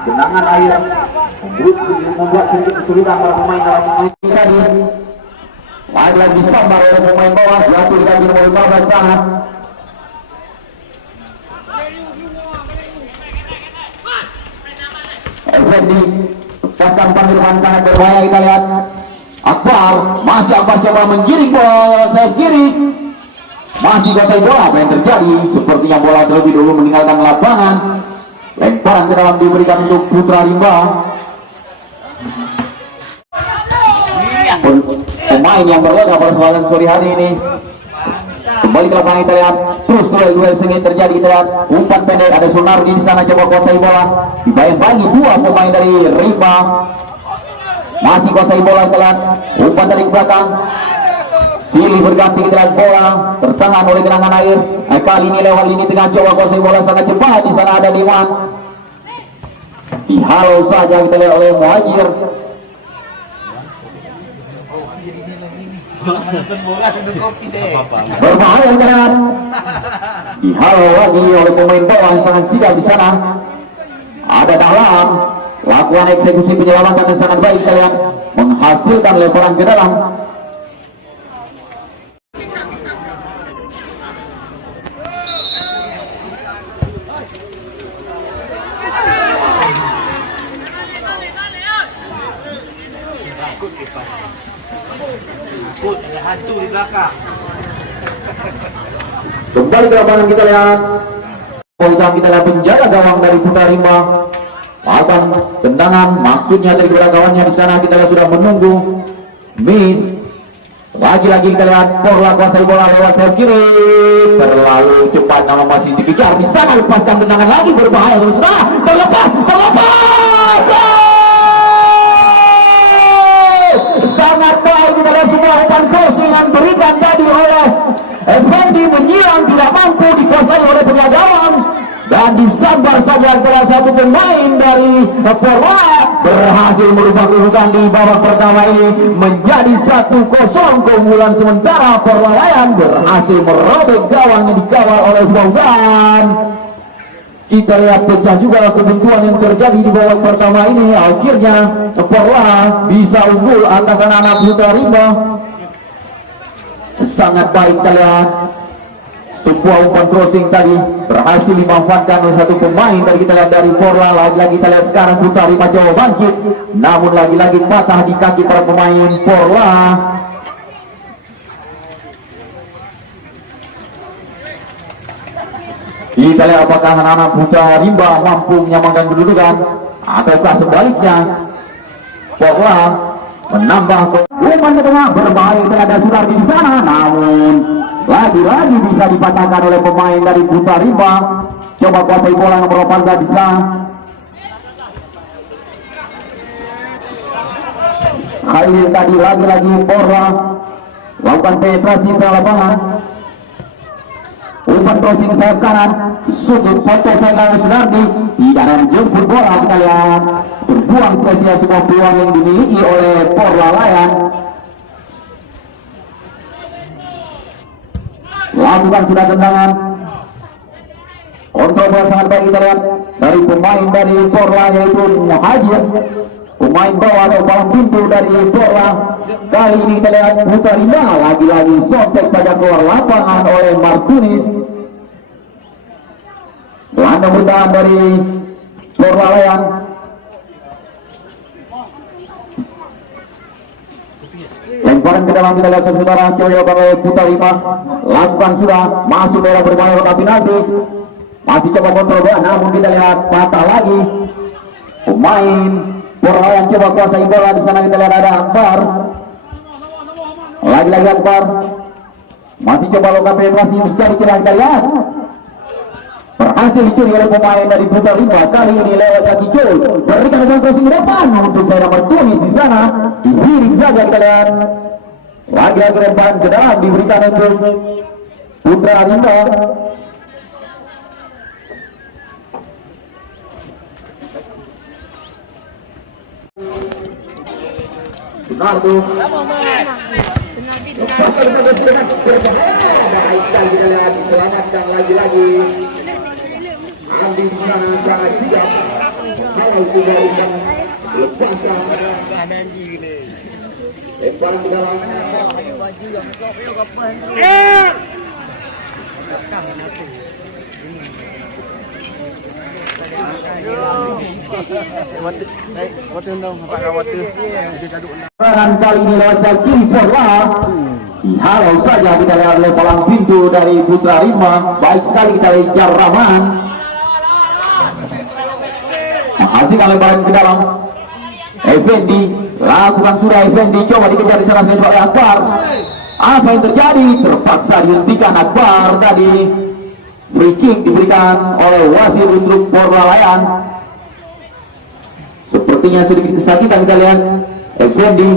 Genangan air membuat sedikit kesulitan para pemain dalam memainkan. Lagi disambar oleh pemain bawah, jatuh di kaki nomor 15 sana. Effendi lepaskan panggilan sangat berbahaya. Kita lihat Akbar, masih Akbar coba menggiring bola sayap kiri, masih kuasai bola. Apa yang terjadi? Sepertinya bola terlebih dulu meninggalkan lapangan. Lemparan ke dalam diberikan untuk Putra Rimba. Pemain yang berlaga pada kesempatan sore hari ini kembali ke lapangan. Kita lihat terus duel sengit terjadi. Kita lihat umpan pendek, ada Sunardi di sana coba kuasai bola, dibayang-bayangi dua pemain dari Rimba, masih kuasai bola. Kita lihat umpan dari belakang, silih berganti. Kita lihat bola tertangan oleh genangan air. Kali ini lewat lini tengah coba kuasai bola sangat cepat. Di sana ada Diwan, dihalau saja kita lihat oleh Muhajir. Berbahaya kan? Dihalau lagi oleh pemain bawah yang sangat sigap di sana. Ada Dahlan, lakukan eksekusi penyelamatan yang sangat baik. Kita lihat menghasilkan lemparan ke dalam. Hantu di belakang. Kembali ke lapangan kita lihat kita lihat penjaga gawang dari Putra Rimba akan tendangan, maksudnya dari kawannya di sana. Kita lihat sudah menunggu miss. Lagi-lagi kita lihat Porla kuasai bola lewat sayap kiri, terlalu cepat, nama masih dikejar di sana. Lepaskan tendangan lagi, berbahaya sudah terlepas. Sangat baik. Kita lihat semua umpan crossing yang berikan tadi oleh Effendi, menyilang, tidak mampu dikuasai oleh penjaga gawang dan disambar saja. Salah satu pemain dari Porla berhasil merubah kedudukan di babak pertama ini menjadi 1-0 keunggulan sementara. Porla Layan berhasil merobek gawang yang dikawal oleh Faugan. Kita lihat pecah juga kebuntuan yang terjadi di babak pertama ini. Akhirnya Porla bisa unggul atas anak Putra Rimba. Sangat baik. Kita lihat sebuah umpan crossing tadi berhasil dimanfaatkan oleh satu pemain tadi. Kita lihat dari Porla. Lagi-lagi kita lihat sekarang Putra Rimba coba bangkit, namun lagi-lagi patah di kaki para pemain Porla. Kita lihat apakah anak-anak Putra Rimba mampu menyamakan kedudukan ataukah sebaliknya. Porla menambah umpan ke tengah, berbahaya. Ada Surar di sana, namun lagi-lagi bisa dipatahkan oleh pemain dari Putra Rimba. Coba kuasai bola nomor 18 bisa. Khalil tadi lagi-lagi Porla lakukan penetrasi ke lapangan. Umpan crossing sayap kanan, sudut foto sayap Sunardi, tidak ada jemput bola. Kita lihat terbuang sia-sia semua peluang yang dimiliki oleh Porla Layan. Lakukan sudah tendangan, kontrol bola sangat baik. Kita lihat dari pemain dari Porla yaitu Muhajir, pemain bawah atau palang pintu dari Porla. Kali ini kita lihat Putra Rimba lagi-lagi sontek saja keluar lapangan oleh Martunis. Gelandang bertahan dari Porla Layan. Lemparan ke dalam, kita lihat saudara, coba oleh Putra Rimba. Lakukan sudah masuk bola berbahaya kotak penalti. Masih coba kontrol bola, namun kita lihat patah lagi. Pemain Porla Layan coba kuasai bola di sana. Kita lihat ada Akbar. Lagi-lagi Akbar masih coba lakukan penetrasi mencari celah. Kita lihat berhasil dicuri oleh pemain dari Putra Rimba. Kali ini lewat kaki Jol, berikan umpan crossing ke depan untuk saya Martunis di sana. Dihiring saja. Kita lihat lagi-lagi lemparan ke dalam diberikan untuk Putra Rimba. Benar tuh. Baik sekali kita lihat, diselamatkan lagi-lagi. Andi di sana sangat sigap. Kalau sudah usang lepaskan. Lempar ke dalam. Kali ini lewat kiri bola dihalau saja, kita lihat oleh palang pintu dari Putra Rima. Baik sekali kita lihat Jaraman. Masih kalau lemparan ke dalam. Effendi lakukan sudah, Effendi coba dikejar di sana oleh Akbar. Apa yang terjadi? Terpaksa dihentikan Akbar tadi. Free kick diberikan oleh wasit untuk Porlalayan. Sepertinya sedikit kesakitan, kita lihat Effendi